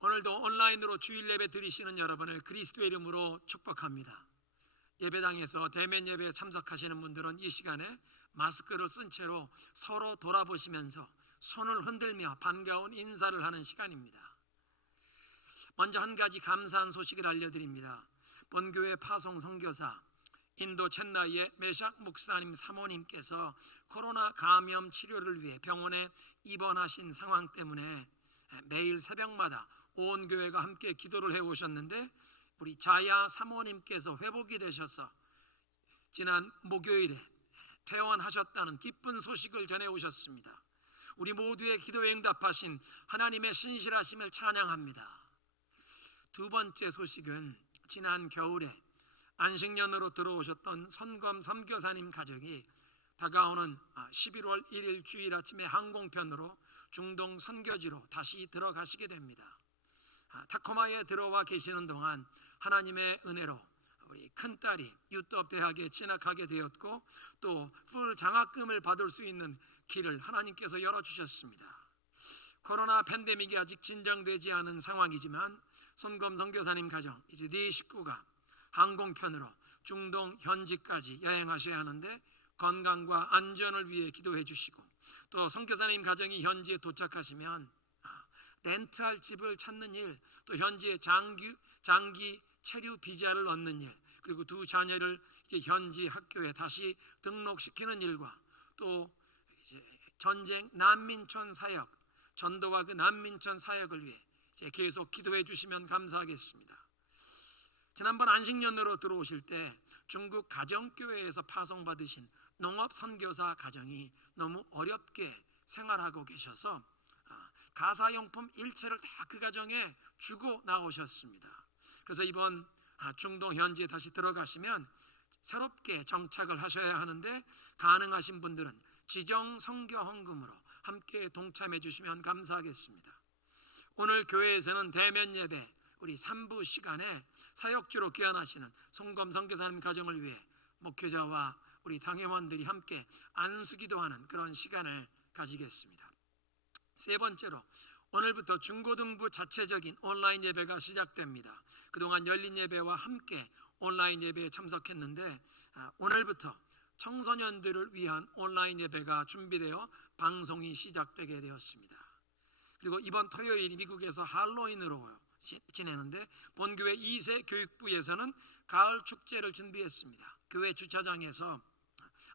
오늘도 온라인으로 주일 예배 드리시는 여러분을 그리스도의 이름으로 축복합니다. 예배당에서 대면 예배에 참석하시는 분들은 이 시간에 마스크를 쓴 채로 서로 돌아보시면서 손을 흔들며 반가운 인사를 하는 시간입니다. 먼저 한 가지 감사한 소식을 알려드립니다. 본교회 파송 선교사 인도 첸나이의 메샥 목사님 사모님께서 코로나 감염 치료를 위해 병원에 입원하신 상황 때문에 매일 새벽마다 온 교회가 함께 기도를 해오셨는데, 우리 자야 사모님께서 회복이 되셔서 지난 목요일에 퇴원하셨다는 기쁜 소식을 전해오셨습니다. 우리 모두의 기도에 응답하신 하나님의 신실하심을 찬양합니다. 두 번째 소식은 지난 겨울에 안식년으로 들어오셨던 손검 선교사님 가족이 다가오는 11월 1일 주일 아침에 항공편으로 중동 선교지로 다시 들어가시게 됩니다. 타코마에 들어와 계시는 동안 하나님의 은혜로 우리 큰딸이 유럽 대학에 진학하게 되었고, 또 풀 장학금을 받을 수 있는 길을 하나님께서 열어주셨습니다. 코로나 팬데믹이 아직 진정되지 않은 상황이지만 손검 선교사님 가정 이제 네 식구가 항공편으로 중동 현지까지 여행하셔야 하는데 건강과 안전을 위해 기도해 주시고, 또 선교사님 가정이 현지에 도착하시면 렌트할 집을 찾는 일, 또 현지에 장기 체류 비자를 얻는 일, 그리고 두 자녀를 이제 현지 학교에 다시 등록시키는 일과, 또 이제 전쟁 난민촌 사역, 전도와 그 난민촌 사역을 위해 이제 계속 기도해 주시면 감사하겠습니다. 지난번 안식년으로 들어오실 때 중국 가정교회에서 파송받으신 농업 선교사 가정이 너무 어렵게 생활하고 계셔서 가사용품 일체를 다 그 가정에 주고 나오셨습니다. 그래서 이번 중동 현지에 다시 들어가시면 새롭게 정착을 하셔야 하는데, 가능하신 분들은 지정 선교 헌금으로 함께 동참해 주시면 감사하겠습니다. 오늘 교회에서는 대면 예배 우리 3부 시간에 사역주로 귀환하시는 송검 선교사님 가정을 위해 목회자와 우리 당회원들이 함께 안수기도하는 그런 시간을 가지겠습니다. 세 번째로 오늘부터 중고등부 자체적인 온라인 예배가 시작됩니다. 그동안 열린 예배와 함께 온라인 예배에 참석했는데, 오늘부터 청소년들을 위한 온라인 예배가 준비되어 방송이 시작되게 되었습니다. 그리고 이번 토요일이 미국에서 할로윈으로 지내는데, 본교회 2세 교육부에서는 가을 축제를 준비했습니다. 교회 주차장에서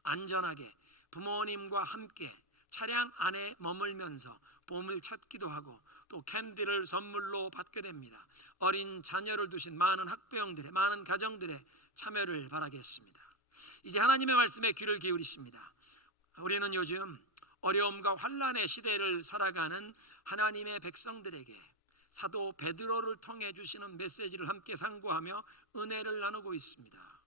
안전하게 부모님과 함께 차량 안에 머물면서 보물 찾기도 하고, 또 캔디를 선물로 받게 됩니다. 어린 자녀를 두신 많은 학부형들의, 많은 가정들의 참여를 바라겠습니다. 이제 하나님의 말씀에 귀를 기울이십니다. 우리는 요즘 어려움과 환난의 시대를 살아가는 하나님의 백성들에게 사도 베드로를 통해 주시는 메시지를 함께 상고하며 은혜를 나누고 있습니다.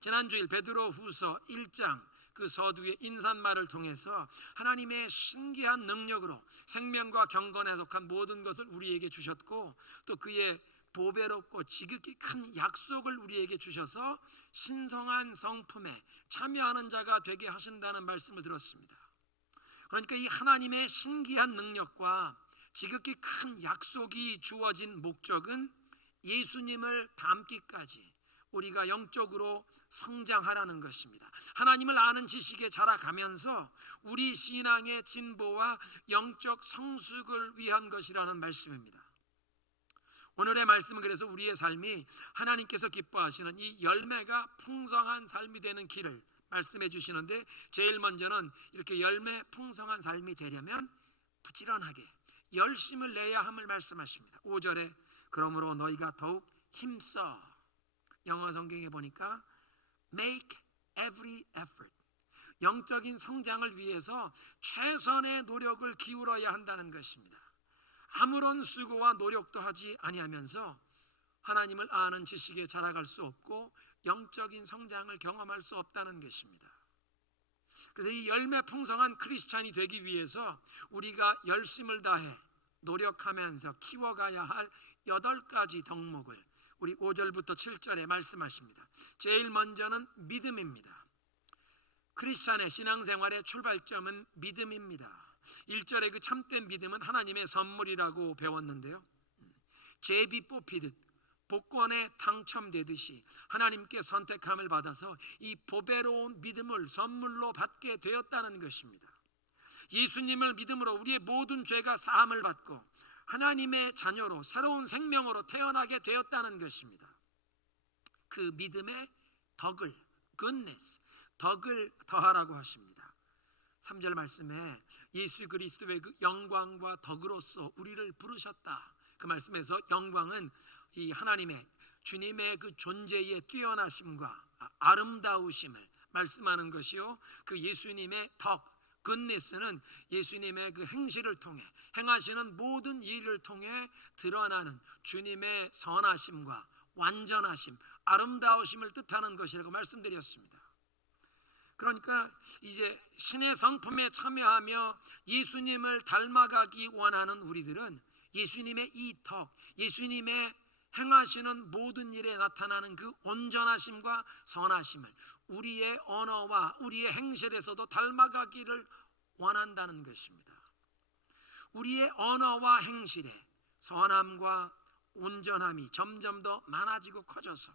지난주일 베드로 후서 1장 그 서두의 인사말을 통해서 하나님의 신기한 능력으로 생명과 경건에 속한 모든 것을 우리에게 주셨고, 또 그의 보배롭고 지극히 큰 약속을 우리에게 주셔서 신성한 성품에 참여하는 자가 되게 하신다는 말씀을 들었습니다. 그러니까 이 하나님의 신기한 능력과 지극히 큰 약속이 주어진 목적은 예수님을 닮기까지 우리가 영적으로 성장하라는 것입니다. 하나님을 아는 지식에 자라가면서 우리 신앙의 진보와 영적 성숙을 위한 것이라는 말씀입니다. 오늘의 말씀은 그래서 우리의 삶이 하나님께서 기뻐하시는 이 열매가 풍성한 삶이 되는 길을 말씀해 주시는데, 제일 먼저는 이렇게 열매 풍성한 삶이 되려면 부지런하게 열심을 내야 함을 말씀하십니다. 5절에 그러므로 너희가 더욱 힘써, 영어 성경에 보니까 make every effort, 영적인 성장을 위해서 최선의 노력을 기울여야 한다는 것입니다. 아무런 수고와 노력도 하지 아니하면서 하나님을 아는 지식에 자라갈 수 없고 영적인 성장을 경험할 수 없다는 것입니다. 그래서 이 열매 풍성한 크리스찬이 되기 위해서 우리가 열심을 다해 노력하면서 키워가야 할 8가지 덕목을 우리 5절부터 7절에 말씀하십니다. 제일 먼저는 믿음입니다. 크리스찬의 신앙생활의 출발점은 믿음입니다. 1절의 그 참된 믿음은 하나님의 선물이라고 배웠는데요, 제비 뽑히듯 복권에 당첨되듯이 하나님께 선택함을 받아서 이 보배로운 믿음을 선물로 받게 되었다는 것입니다. 예수님을 믿음으로 우리의 모든 죄가 사함을 받고 하나님의 자녀로 새로운 생명으로 태어나게 되었다는 것입니다. 그 믿음의 덕을, goodness, 덕을 더하라고 하십니다. 3절 말씀에 예수 그리스도의 그 영광과 덕으로서 우리를 부르셨다. 그 말씀에서 영광은 이 하나님의 주님의 그 존재의 뛰어나심과 아름다우심을 말씀하는 것이요, 그 예수님의 덕, goodness는 예수님의 그 행실을 통해 행하시는 모든 일을 통해 드러나는 주님의 선하심과 완전하심, 아름다우심을 뜻하는 것이라고 말씀드렸습니다. 그러니까 이제 신의 성품에 참여하며 예수님을 닮아가기 원하는 우리들은 예수님의 이 덕, 예수님의 행하시는 모든 일에 나타나는 그 온전하심과 선하심을 우리의 언어와 우리의 행실에서도 닮아가기를 원한다는 것입니다. 우리의 언어와 행실에 선함과 온전함이 점점 더 많아지고 커져서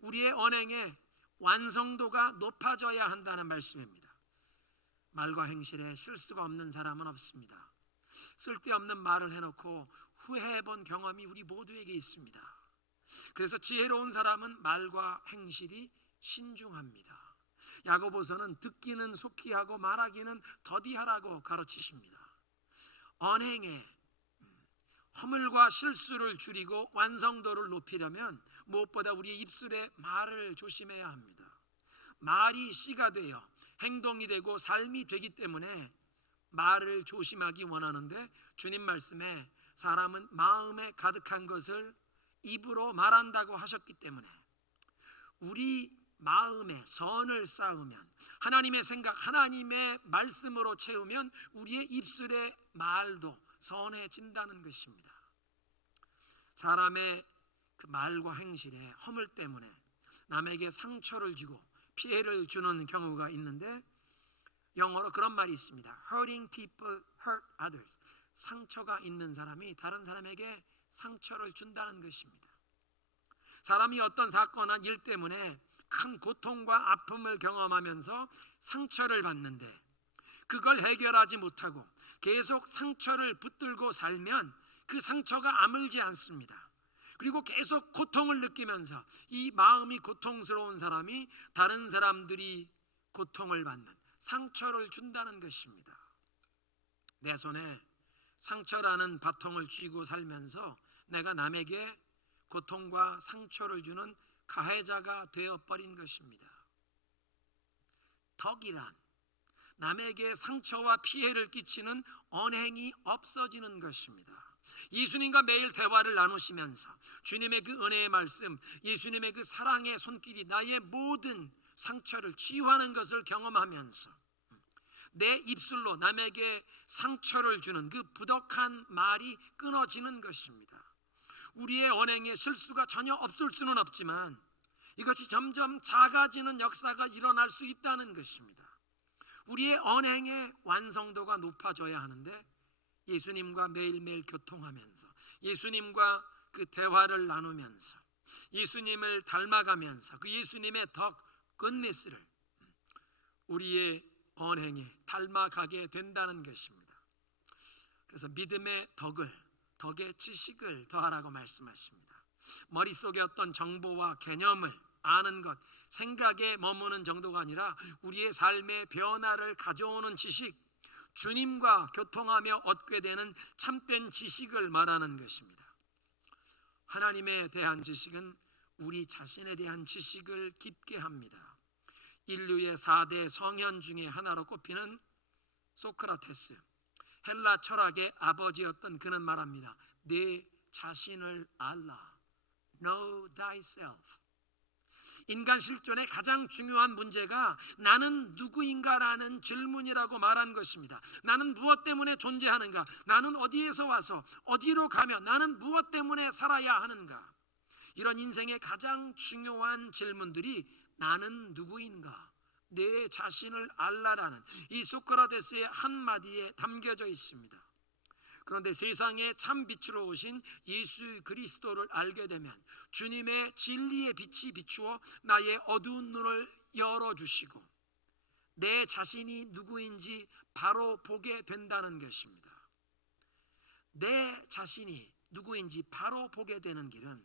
우리의 언행의 완성도가 높아져야 한다는 말씀입니다. 말과 행실에 실수가 없는 사람은 없습니다. 쓸데없는 말을 해놓고 후회해본 경험이 우리 모두에게 있습니다. 그래서 지혜로운 사람은 말과 행실이 신중합니다. 야고보서는 듣기는 속히 하고 말하기는 더디하라고 가르치십니다. 언행에 허물과 실수를 줄이고 완성도를 높이려면 무엇보다 우리의 입술에 말을 조심해야 합니다. 말이 씨가 되어 행동이 되고 삶이 되기 때문에 말을 조심하기 원하는데, 주님 말씀에 사람은 마음에 가득한 것을 입으로 말한다고 하셨기 때문에 우리 마음에 선을 쌓으면, 하나님의 생각, 하나님의 말씀으로 채우면 우리의 입술의 말도 선해진다는 것입니다. 사람의 그 말과 행실의 허물 때문에 남에게 상처를 주고 피해를 주는 경우가 있는데, 영어로 그런 말이 있습니다. Hurting people hurt others. 상처가 있는 사람이 다른 사람에게 상처를 준다는 것입니다. 사람이 어떤 사건이나 일 때문에 큰 고통과 아픔을 경험하면서 상처를 받는데 그걸 해결하지 못하고 계속 상처를 붙들고 살면 그 상처가 아물지 않습니다. 그리고 계속 고통을 느끼면서 이 마음이 고통스러운 사람이 다른 사람들이 고통을 받는, 상처를 준다는 것입니다. 내 손에 상처라는 바통을 쥐고 살면서 내가 남에게 고통과 상처를 주는 가해자가 되어버린 것입니다. 덕이란 남에게 상처와 피해를 끼치는 언행이 없어지는 것입니다. 예수님과 매일 대화를 나누시면서 주님의 그 은혜의 말씀, 예수님의 그 사랑의 손길이 나의 모든 상처를 치유하는 것을 경험하면서 내 입술로 남에게 상처를 주는 그 부덕한 말이 끊어지는 것입니다. 우리의 언행에 실수가 전혀 없을 수는 없지만 이것이 점점 작아지는 역사가 일어날 수 있다는 것입니다. 우리의 언행의 완성도가 높아져야 하는데, 예수님과 매일매일 교통하면서 예수님과 그 대화를 나누면서 예수님을 닮아가면서 그 예수님의 덕, goodness를 우리의 언행에 닮아가게 된다는 것입니다. 그래서 믿음의 덕의 지식을 더하라고 말씀하십니다. 머릿속에 어떤 정보와 개념을 아는 것, 생각에 머무는 정도가 아니라 우리의 삶의 변화를 가져오는 지식, 주님과 교통하며 얻게 되는 참된 지식을 말하는 것입니다. 하나님에 대한 지식은 우리 자신에 대한 지식을 깊게 합니다. 인류의 4대 성현 중에 하나로 꼽히는 소크라테스, 헬라 철학의 아버지였던 그는 말합니다. 내 자신을 알라. Know thyself. 인간 실존의 가장 중요한 문제가 나는 누구인가라는 질문이라고 말한 것입니다. 나는 무엇 때문에 존재하는가? 나는 어디에서 와서 어디로 가며 나는 무엇 때문에 살아야 하는가? 이런 인생의 가장 중요한 질문들이 나는 누구인가? 내 자신을 알라라는 이 소크라테스의 한마디에 담겨져 있습니다. 그런데 세상에 참 빛으로 오신 예수 그리스도를 알게 되면 주님의 진리의 빛이 비추어 나의 어두운 눈을 열어주시고 내 자신이 누구인지 바로 보게 된다는 것입니다. 내 자신이 누구인지 바로 보게 되는 길은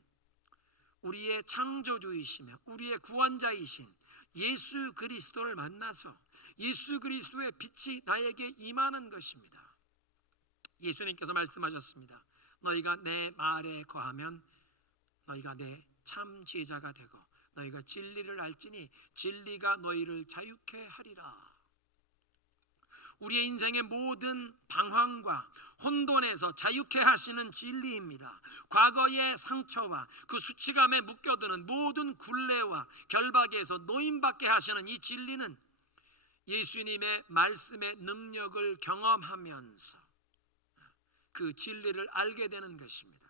우리의 창조주이시며 우리의 구원자이신 예수 그리스도를 만나서 예수 그리스도의 빛이 나에게 임하는 것입니다. 예수님께서 말씀하셨습니다. 너희가 내 말에 거하면 너희가 내 참 제자가 되고 너희가 진리를 알지니 진리가 너희를 자유케 하리라. 우리의 인생의 모든 방황과 혼돈에서 자유케 하시는 진리입니다. 과거의 상처와 그 수치감에 묶여드는 모든 굴레와 결박에서 노임받게 하시는 이 진리는 예수님의 말씀의 능력을 경험하면서 그 진리를 알게 되는 것입니다.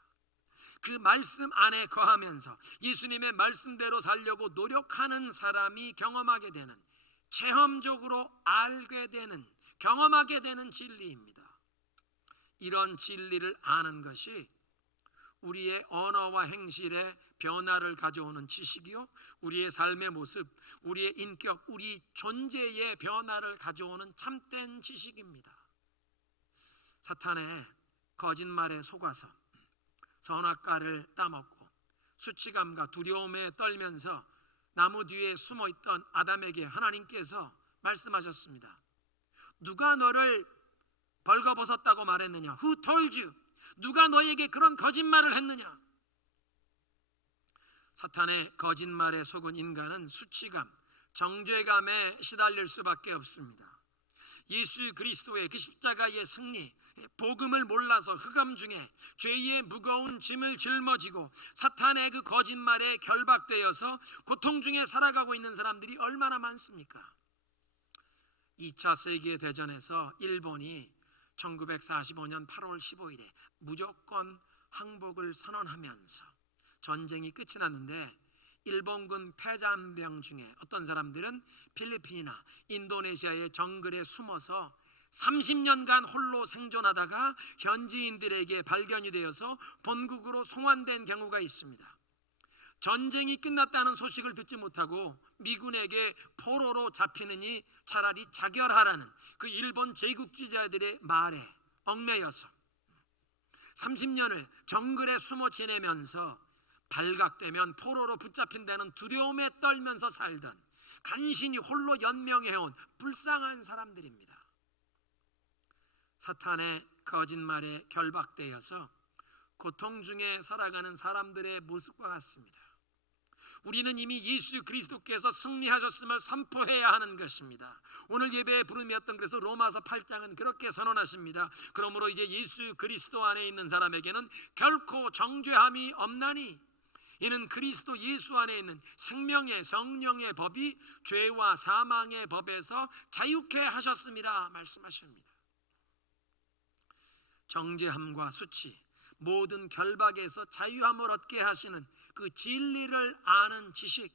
그 말씀 안에 거하면서 예수님의 말씀대로 살려고 노력하는 사람이 경험하게 되는, 체험적으로 알게 되는, 경험하게 되는 진리입니다. 이런 진리를 아는 것이 우리의 언어와 행실에 변화를 가져오는 지식이요, 우리의 삶의 모습, 우리의 인격, 우리 존재의 변화를 가져오는 참된 지식입니다. 사탄의 거짓말에 속아서 선악과를 따먹고 수치감과 두려움에 떨면서 나무 뒤에 숨어있던 아담에게 하나님께서 말씀하셨습니다. 누가 너를 벌거벗었다고 말했느냐? Who told you? 누가 너에게 그런 거짓말을 했느냐? 사탄의 거짓말에 속은 인간은 수치감, 정죄감에 시달릴 수밖에 없습니다. 예수 그리스도의 그 십자가의 승리, 복음을 몰라서 흑암 중에 죄의 무거운 짐을 짊어지고 사탄의 그 거짓말에 결박되어서 고통 중에 살아가고 있는 사람들이 얼마나 많습니까? 2차 세계대전에서 일본이 1945년 8월 15일에 무조건 항복을 선언하면서 전쟁이 끝이 났는데 일본군 패잔병 중에 어떤 사람들은 필리핀이나 인도네시아의 정글에 숨어서 30년간 홀로 생존하다가 현지인들에게 발견이 되어서 본국으로 송환된 경우가 있습니다. 전쟁이 끝났다는 소식을 듣지 못하고 미군에게 포로로 잡히느니 차라리 자결하라는 그 일본 제국주의자들의 말에 얽매여서 30년을 정글에 숨어 지내면서 발각되면 포로로 붙잡힌다는 두려움에 떨면서 살던, 간신히 홀로 연명해온 불쌍한 사람들입니다. 사탄의 거짓말에 결박되어서 고통 중에 살아가는 사람들의 모습과 같습니다. 우리는 이미 예수 그리스도께서 승리하셨음을 선포해야 하는 것입니다. 오늘 예배의 부름이었던, 그래서 로마서 8장은 그렇게 선언하십니다. 그러므로 이제 예수 그리스도 안에 있는 사람에게는 결코 정죄함이 없나니 이는 그리스도 예수 안에 있는 생명의 성령의 법이 죄와 사망의 법에서 자유케 하셨습니다 말씀하십니다. 정죄함과 수치, 모든 결박에서 자유함을 얻게 하시는 그 진리를 아는 지식,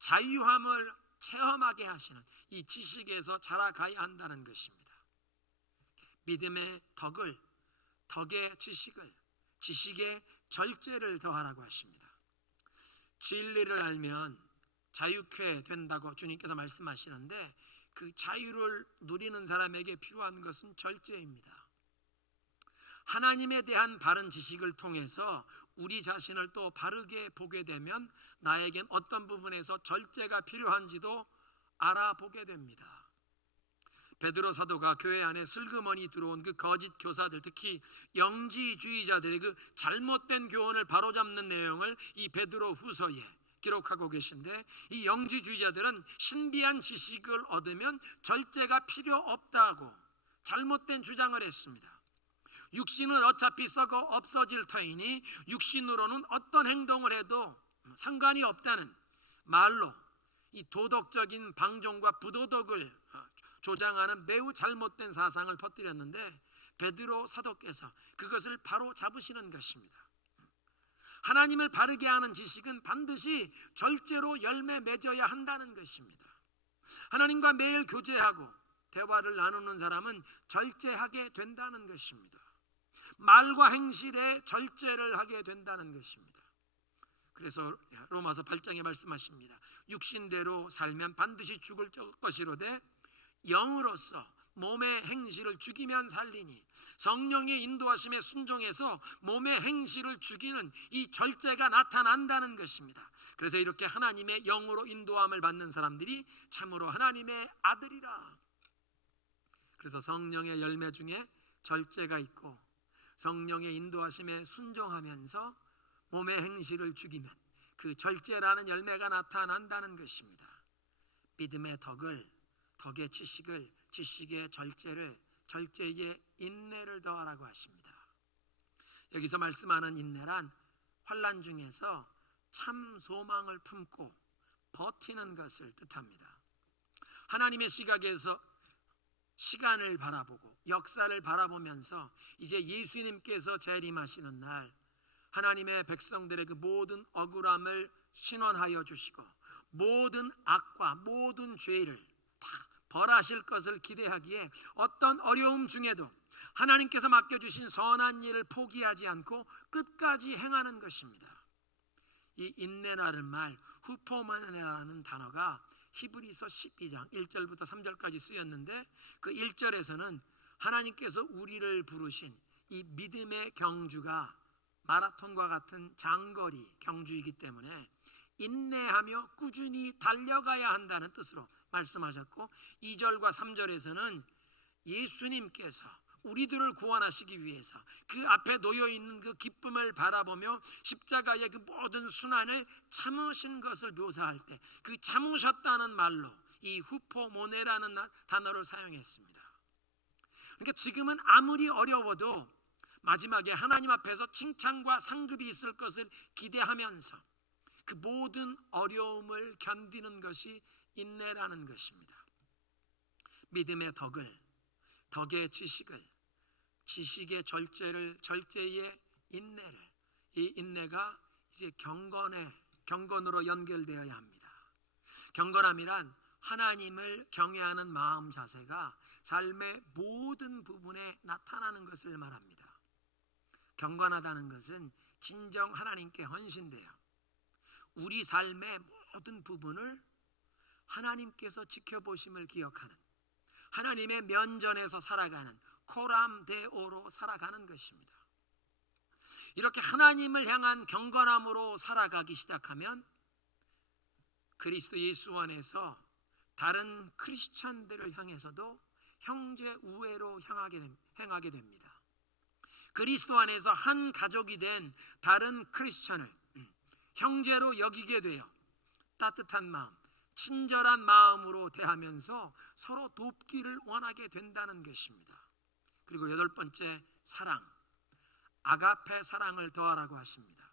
자유함을 체험하게 하시는 이 지식에서 자라가야 한다는 것입니다. 믿음의 덕의 지식을, 지식의 절제를 더하라고 하십니다. 진리를 알면 자유케 된다고 주님께서 말씀하시는데, 그 자유를 누리는 사람에게 필요한 것은 절제입니다. 하나님에 대한 바른 지식을 통해서 우리 자신을 또 바르게 보게 되면 나에겐 어떤 부분에서 절제가 필요한지도 알아보게 됩니다. 베드로 사도가 교회 안에 슬그머니 들어온 그 거짓 교사들, 특히 영지주의자들의 그 잘못된 교훈을 바로잡는 내용을 이 베드로 후서에 기록하고 계신데, 이 영지주의자들은 신비한 지식을 얻으면 절제가 필요 없다고 잘못된 주장을 했습니다. 육신은 어차피 썩어 없어질 터이니 육신으로는 어떤 행동을 해도 상관이 없다는 말로 이 도덕적인 방종과 부도덕을 조장하는 매우 잘못된 사상을 퍼뜨렸는데, 베드로 사도께서 그것을 바로 잡으시는 것입니다. 하나님을 바르게 하는 지식은 반드시 절제로 열매 맺어야 한다는 것입니다. 하나님과 매일 교제하고 대화를 나누는 사람은 절제하게 된다는 것입니다. 말과 행실에 절제를 하게 된다는 것입니다. 그래서 로마서 8장에 말씀하십니다. 육신대로 살면 반드시 죽을 것이로되 영으로서 몸의 행실을 죽이면 살리니, 성령의 인도하심에 순종해서 몸의 행실을 죽이는 이 절제가 나타난다는 것입니다. 그래서 이렇게 하나님의 영으로 인도함을 받는 사람들이 참으로 하나님의 아들이라. 그래서 성령의 열매 중에 절제가 있고 성령의 인도하심에 순종하면서 몸의 행실을 죽이면 그 절제라는 열매가 나타난다는 것입니다. 믿음의 덕을, 덕의 지식을, 지식의 절제를, 절제의 인내를 더하라고 하십니다. 여기서 말씀하는 인내란 환난 중에서 참 소망을 품고 버티는 것을 뜻합니다. 하나님의 시각에서 시간을 바라보고 역사를 바라보면서 이제 예수님께서 재림하시는 날 하나님의 백성들의 그 모든 억울함을 신원하여 주시고 모든 악과 모든 죄를 다 벌하실 것을 기대하기에 어떤 어려움 중에도 하나님께서 맡겨주신 선한 일을 포기하지 않고 끝까지 행하는 것입니다. 이 인내라는 말, 후포마네라는 단어가 히브리서 12장 1절부터 3절까지 쓰였는데 그 1절에서는 하나님께서 우리를 부르신 이 믿음의 경주가 마라톤과 같은 장거리 경주이기 때문에 인내하며 꾸준히 달려가야 한다는 뜻으로 말씀하셨고, 2절과 3절에서는 예수님께서 우리들을 구원하시기 위해서 그 앞에 놓여있는 그 기쁨을 바라보며 십자가의 그 모든 순환을 참으신 것을 묘사할 때 그 참으셨다는 말로 이 후포모네라는 단어를 사용했습니다. 그러니까 지금은 아무리 어려워도 마지막에 하나님 앞에서 칭찬과 상급이 있을 것을 기대하면서 그 모든 어려움을 견디는 것이 인내라는 것입니다. 믿음의 덕을, 덕의 지식을, 지식의 절제를, 절제의 인내를, 이 인내가 이제 경건으로 연결되어야 합니다. 경건함이란 하나님을 경외하는 마음 자세가 삶의 모든 부분에 나타나는 것을 말합니다. 경건하다는 것은 진정 하나님께 헌신돼요. 우리 삶의 모든 부분을 하나님께서 지켜보심을 기억하는, 하나님의 면전에서 살아가는 코람데오로 살아가는 것입니다. 이렇게 하나님을 향한 경건함으로 살아가기 시작하면 그리스도 예수 안에서 다른 크리스찬들을 향해서도 형제 우애로 행하게 됩니다. 그리스도 안에서 한 가족이 된 다른 크리스찬을 형제로 여기게 되어 따뜻한 마음, 친절한 마음으로 대하면서 서로 돕기를 원하게 된다는 것입니다. 그리고 8번째, 사랑, 아가페 사랑을 더하라고 하십니다.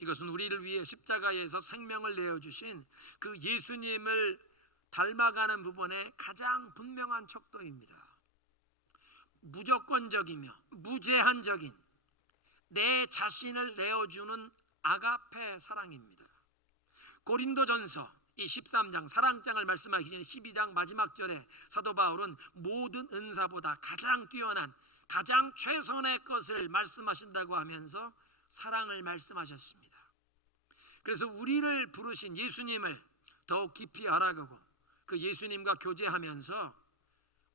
이것은 우리를 위해 십자가에서 생명을 내어주신 그 예수님을 닮아가는 부분의 가장 분명한 척도입니다. 무조건적이며 무제한적인 내 자신을 내어주는 아가페 사랑입니다. 고린도전서 이 13장 사랑장을 말씀하기 전에 12장 마지막 절에 사도 바울은 모든 은사보다 가장 뛰어난 가장 최선의 것을 말씀하신다고 하면서 사랑을 말씀하셨습니다. 그래서 우리를 부르신 예수님을 더욱 깊이 알아가고 그 예수님과 교제하면서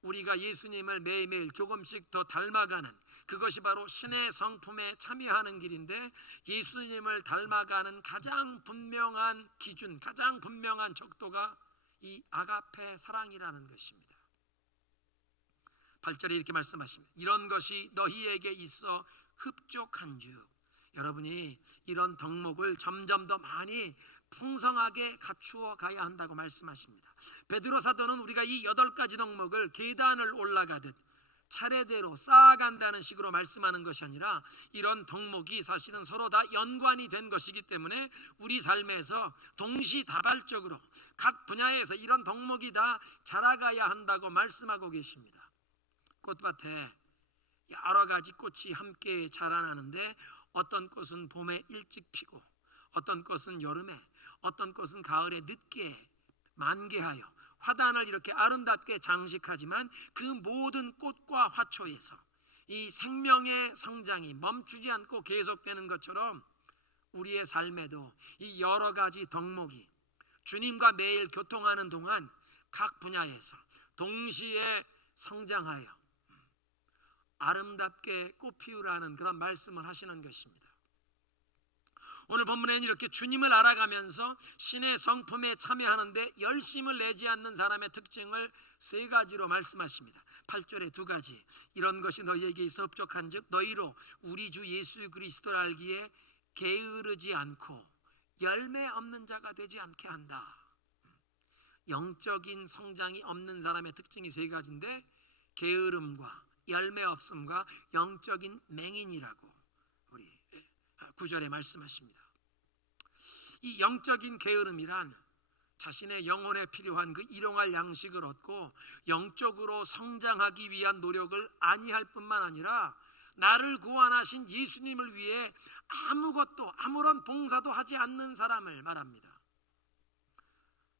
우리가 예수님을 매일매일 조금씩 더 닮아가는, 그것이 바로 신의 성품에 참여하는 길인데, 예수님을 닮아가는 가장 분명한 기준, 가장 분명한 척도가 이 아가페 사랑이라는 것입니다. 8절에 이렇게 말씀하십니다. 이런 것이 너희에게 있어 흡족한즉, 여러분이 이런 덕목을 점점 더 많이 풍성하게 갖추어 가야 한다고 말씀하십니다. 베드로 사도는 우리가 이 8가지 덕목을 계단을 올라가듯 차례대로 쌓아간다는 식으로 말씀하는 것이 아니라, 이런 덕목이 사실은 서로 다 연관이 된 것이기 때문에 우리 삶에서 동시다발적으로 각 분야에서 이런 덕목이 다 자라가야 한다고 말씀하고 계십니다. 꽃밭에 여러 가지 꽃이 함께 자라나는데 어떤 꽃은 봄에 일찍 피고, 어떤 꽃은 여름에, 어떤 꽃은 가을에 늦게 만개하여 화단을 이렇게 아름답게 장식하지만 그 모든 꽃과 화초에서 이 생명의 성장이 멈추지 않고 계속되는 것처럼 우리의 삶에도 이 여러 가지 덕목이 주님과 매일 교통하는 동안 각 분야에서 동시에 성장하여 아름답게 꽃 피우라는 그런 말씀을 하시는 것입니다. 오늘 본문에는 이렇게 주님을 알아가면서 신의 성품에 참여하는데 열심을 내지 않는 사람의 특징을 세 가지로 말씀하십니다. 8절에 두 가지. 이런 것이 너희에게 있어 흡족한 즉 너희로 우리 주 예수 그리스도를 알기에 게으르지 않고 열매 없는 자가 되지 않게 한다. 영적인 성장이 없는 사람의 특징이 세 가지인데 게으름과 열매 없음과 영적인 맹인이라고 우리 9절에 말씀하십니다. 이 영적인 게으름이란 자신의 영혼에 필요한 그 일용할 양식을 얻고 영적으로 성장하기 위한 노력을 아니할 뿐만 아니라 나를 구원하신 예수님을 위해 아무런 봉사도 하지 않는 사람을 말합니다.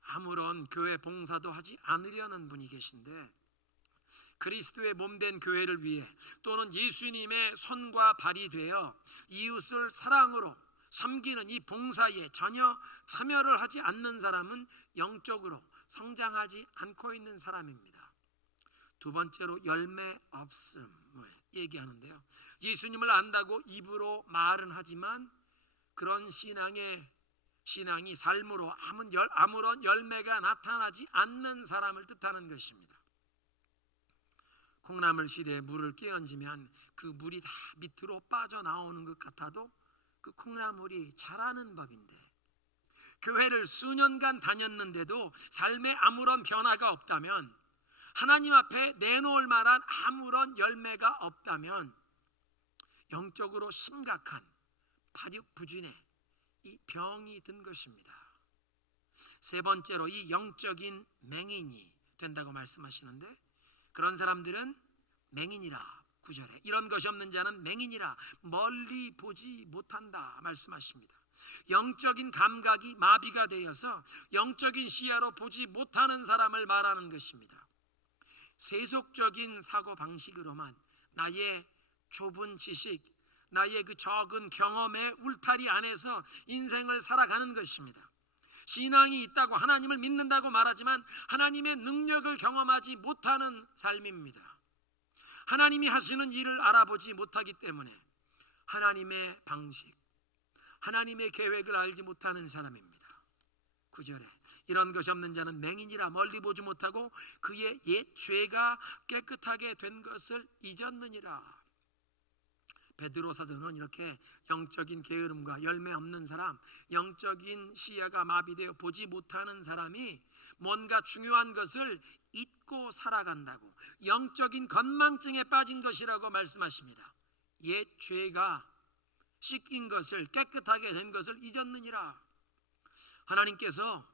아무런 교회 봉사도 하지 않으려는 분이 계신데 그리스도의 몸된 교회를 위해 또는 예수님의 손과 발이 되어 이웃을 사랑으로 섬기는 이 봉사에 전혀 참여를 하지 않는 사람은 영적으로 성장하지 않고 있는 사람입니다. 두 번째로 열매 없음을 얘기하는데요. 예수님을 안다고 입으로 말은 하지만 그런 신앙이 삶으로 아무런 열매가 나타나지 않는 사람을 뜻하는 것입니다. 콩나물 시대에 물을 끼얹으면 그 물이 다 밑으로 빠져나오는 것 같아도 그 콩나물이 자라는 법인데 교회를 수년간 다녔는데도 삶에 아무런 변화가 없다면 하나님 앞에 내놓을 만한 아무런 열매가 없다면 영적으로 심각한 발육부진의 이 병이 든 것입니다. 세 번째로 이 영적인 맹인이 된다고 말씀하시는데 그런 사람들은 맹인이라 9절에 이런 것이 없는 자는 맹인이라 멀리 보지 못한다 말씀하십니다. 영적인 감각이 마비가 되어서 영적인 시야로 보지 못하는 사람을 말하는 것입니다. 세속적인 사고방식으로만 나의 좁은 지식, 나의 그 적은 경험의 울타리 안에서 인생을 살아가는 것입니다. 신앙이 있다고 하나님을 믿는다고 말하지만 하나님의 능력을 경험하지 못하는 삶입니다. 하나님이 하시는 일을 알아보지 못하기 때문에 하나님의 방식, 하나님의 계획을 알지 못하는 사람입니다. 9절에 이런 것이 없는 자는 맹인이라 멀리 보지 못하고 그의 옛 죄가 깨끗하게 된 것을 잊었느니라. 베드로 사도는 이렇게 영적인 게으름과 열매 없는 사람, 영적인 시야가 마비되어 보지 못하는 사람이 뭔가 중요한 것을 잊고 살아간다고 영적인 건망증에 빠진 것이라고 말씀하십니다. 옛 죄가 씻긴 것을 깨끗하게 된 것을 잊었느니라. 하나님께서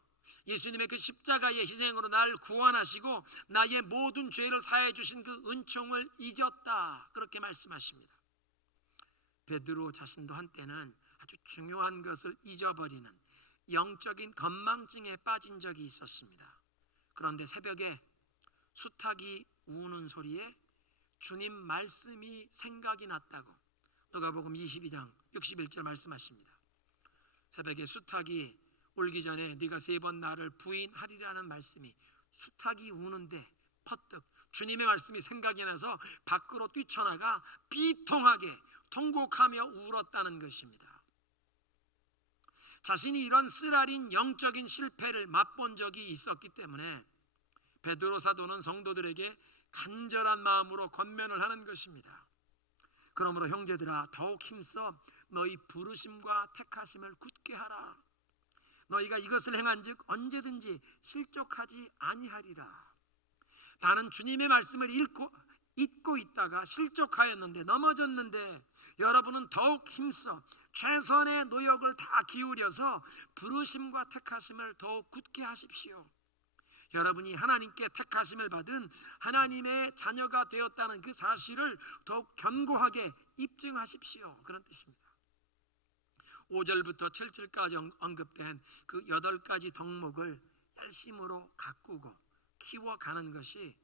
예수님의 그 십자가의 희생으로 날 구원하시고 나의 모든 죄를 사해 주신 그 은총을 잊었다 그렇게 말씀하십니다. 베드로 자신도 한때는 아주 중요한 것을 잊어버리는 영적인 건망증에 빠진 적이 있었습니다. 그런데 새벽에 수탉이 우는 소리에 주님 말씀이 생각이 났다고 누가복음 22장 61절 말씀하십니다. 새벽에 수탉이 울기 전에 네가 3번 나를 부인하리라는 말씀이 수탉이 우는데 퍼뜩 주님의 말씀이 생각이 나서 밖으로 뛰쳐나가 비통하게 통곡하며 울었다는 것입니다. 자신이 이런 쓰라린 영적인 실패를 맛본 적이 있었기 때문에 베드로 사도는 성도들에게 간절한 마음으로 권면을 하는 것입니다. 그러므로 형제들아 더욱 힘써 너희 부르심과 택하심을 굳게 하라. 너희가 이것을 행한즉 언제든지 실족하지 아니하리라. 나는 주님의 말씀을 잊고 있다가 실족하였는데 넘어졌는데 여러분은 더욱 힘써 최선의 노력을 다 기울여서 부르심과 택하심을 더욱 굳게 하십시오. 여러분이 하나님께 택하심을 받은 하나님의 자녀가 되었다는 그 사실을 더욱 견고하게 입증하십시오. 그런 뜻입니다. 5절부터 7절까지 언급된 그 8가지 덕목을 열심으로 가꾸고 키워가는 것이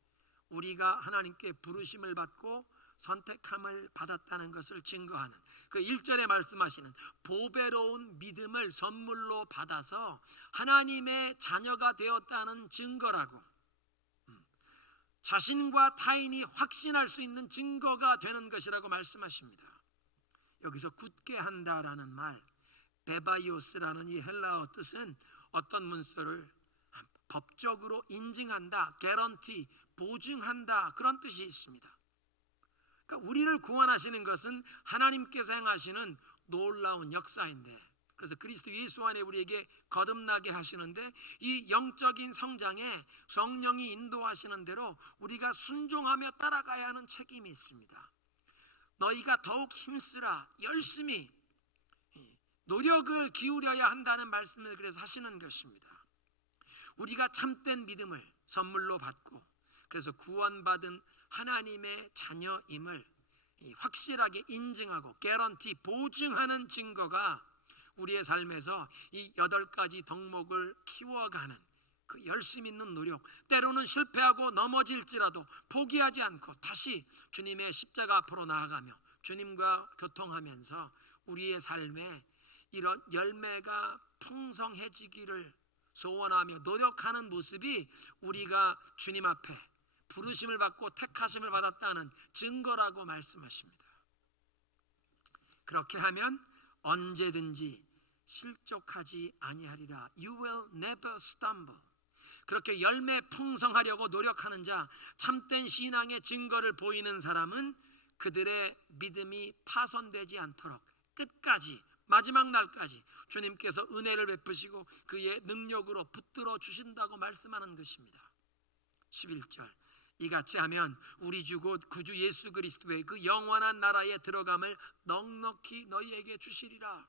우리가 하나님께 부르심을 받고 선택함을 받았다는 것을 증거하는, 그 1절에 말씀하시는 보배로운 믿음을 선물로 받아서 하나님의 자녀가 되었다는 증거라고, 자신과 타인이 확신할 수 있는 증거가 되는 것이라고 말씀하십니다. 여기서 굳게 한다라는 말, 베바이오스라는 이 헬라어 뜻은 어떤 문서를 법적으로 인증한다, 개런티, 보증한다, 그런 뜻이 있습니다. 그러니까 우리를 구원하시는 것은 하나님께서 행하시는 놀라운 역사인데, 그래서 그리스도 예수 안에 우리에게 거듭나게 하시는데, 이 영적인 성장에 성령이 인도하시는 대로 우리가 순종하며 따라가야 하는 책임이 있습니다. 너희가 더욱 힘쓰라, 열심히 노력을 기울여야 한다는 말씀을 그래서 하시는 것입니다. 우리가 참된 믿음을 선물로 받고, 그래서 구원받은 하나님의 자녀임을 확실하게 인증하고 개런티, 보증하는 증거가 우리의 삶에서 이 8가지 덕목을 키워가는 그 열심 있는 노력, 때로는 실패하고 넘어질지라도 포기하지 않고 다시 주님의 십자가 앞으로 나아가며 주님과 교통하면서 우리의 삶에 이런 열매가 풍성해지기를 소원하며 노력하는 모습이 우리가 주님 앞에 부르심을 받고 택하심을 받았다는 증거라고 말씀하십니다. 그렇게 하면 언제든지 실족하지 아니하리라. You will never stumble. 그렇게 열매 풍성하려고 노력하는 자, 참된 신앙의 증거를 보이는 사람은 그들의 믿음이 파손되지 않도록 끝까지, 마지막 날까지 주님께서 은혜를 베푸시고 그의 능력으로 붙들어 주신다고 말씀하는 것입니다. 11절, 이같이 하면 우리 주 곧 구주 예수 그리스도의 그 영원한 나라에 들어감을 넉넉히 너희에게 주시리라.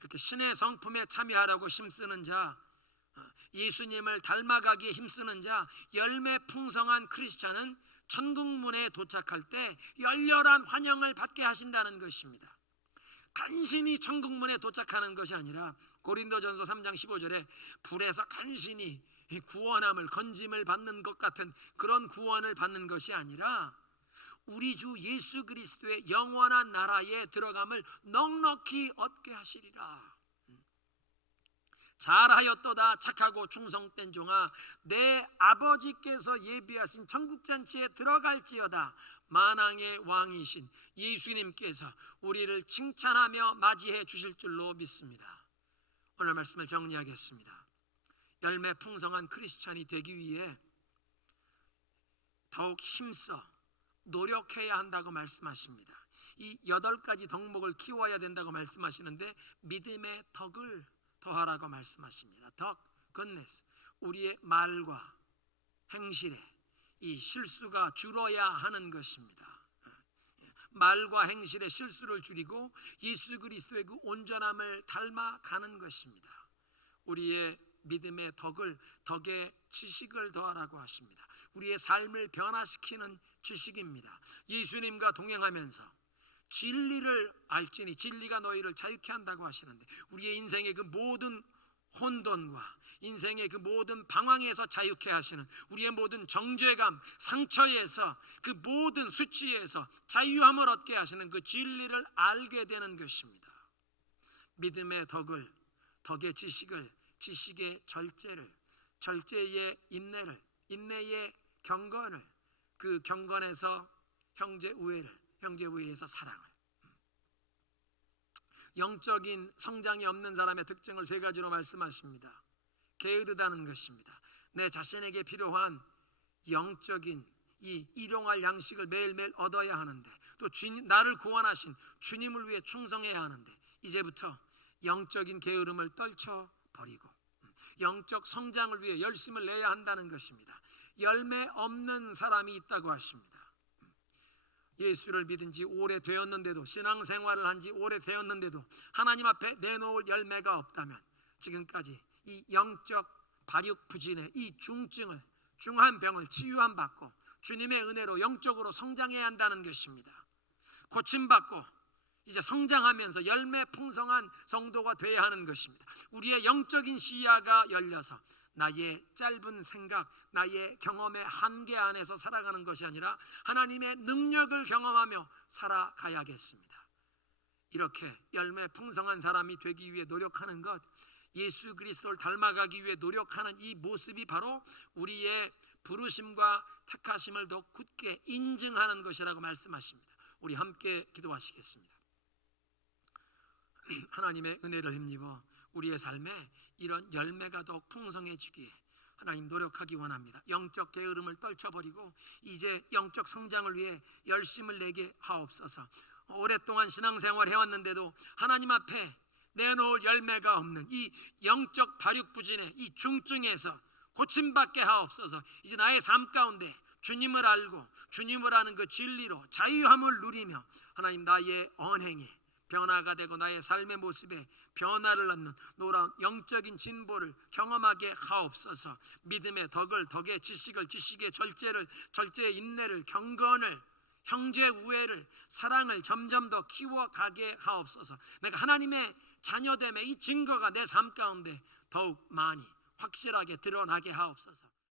이렇게 신의 성품에 참여하라고 힘쓰는 자, 예수님을 닮아가기에 힘쓰는 자, 열매 풍성한 크리스찬은 천국문에 도착할 때 열렬한 환영을 받게 하신다는 것입니다. 간신히 천국문에 도착하는 것이 아니라 고린도전서 3장 15절에 불에서 간신히 구원함을, 건짐을 받는 것 같은 그런 구원을 받는 것이 아니라 우리 주 예수 그리스도의 영원한 나라에 들어감을 넉넉히 얻게 하시리라. 잘하였도다 착하고 충성된 종아, 내 아버지께서 예비하신 천국잔치에 들어갈지어다. 만왕의 왕이신 예수님께서 우리를 칭찬하며 맞이해 주실 줄로 믿습니다. 오늘 말씀을 정리하겠습니다. 열매 풍성한 크리스찬이 되기 위해 더욱 힘써 노력해야 한다고 말씀하십니다. 이 8가지 덕목을 키워야 된다고 말씀하시는데 믿음의 덕을 더하라고 말씀하십니다. 덕, goodness. 우리의 말과 행실에 이 실수가 줄어야 하는 것입니다. 말과 행실의 실수를 줄이고 예수 그리스도의 그 온전함을 닮아가는 것입니다. 우리의 믿음의 덕을, 덕의 지식을 더하라고 하십니다. 우리의 삶을 변화시키는 지식입니다. 예수님과 동행하면서 진리를 알지니 진리가 너희를 자유케 한다고 하시는데, 우리의 인생의 그 모든 혼돈과 인생의 그 모든 방황에서 자유케 하시는, 우리의 모든 정죄감, 상처에서, 그 모든 수치에서 자유함을 얻게 하시는 그 진리를 알게 되는 것입니다. 믿음의 덕을, 덕의 지식을, 지식의 절제를, 절제의 인내를, 인내의 경건을, 그 경건에서 형제 우애를, 형제 우애에서 사랑을. 영적인 성장이 없는 사람의 특징을 3가지로 말씀하십니다. 게으르다는 것입니다. 내 자신에게 필요한 영적인 이 일용할 양식을 매일매일 얻어야 하는데, 또 나를 구원하신 주님을 위해 충성해야 하는데, 이제부터 영적인 게으름을 떨쳐버리고 영적 성장을 위해 열심을 내야 한다는 것입니다. 열매 없는 사람이 있다고 하십니다. 예수를 믿은 지 오래되었는데도, 신앙생활을 한 지 오래되었는데도 하나님 앞에 내놓을 열매가 없다면 지금까지 이 영적 발육부진의 이 중증을, 중한 병을 치유함 받고 주님의 은혜로 영적으로 성장해야 한다는 것입니다. 고침받고 이제 성장하면서 열매 풍성한 성도가 되어야 하는 것입니다. 우리의 영적인 시야가 열려서 나의 짧은 생각, 나의 경험의 한계 안에서 살아가는 것이 아니라 하나님의 능력을 경험하며 살아가야겠습니다. 이렇게 열매 풍성한 사람이 되기 위해 노력하는 것, 예수 그리스도를 닮아가기 위해 노력하는 이 모습이 바로 우리의 부르심과 택하심을 더 굳게 인증하는 것이라고 말씀하십니다. 우리 함께 기도하시겠습니다. 하나님의 은혜를 힘입어 우리의 삶에 이런 열매가 더 풍성해지기에 하나님 노력하기 원합니다. 영적 게으름을 떨쳐버리고 이제 영적 성장을 위해 열심을 내게 하옵소서. 오랫동안 신앙생활 해왔는데도 하나님 앞에 내놓을 열매가 없는 이 영적 발육부진의 이 중증에서 고침받게 하옵소서. 이제 나의 삶 가운데 주님을 알고 주님을 아는 그 진리로 자유함을 누리며 하나님 나의 언행에 변화가 되고 나의 삶의 모습에 변화를 낳는 놀라운 영적인 진보를 경험하게 하옵소서. 믿음의 덕을 덕의 지식을 지식의 절제를 절제의 인내를 경건을 형제 우애를 사랑을 점점 더 키워가게 하옵소서. 내가 하나님의 자녀됨의 이 증거가 내 삶 가운데 더욱 많이 확실하게 드러나게 하옵소서.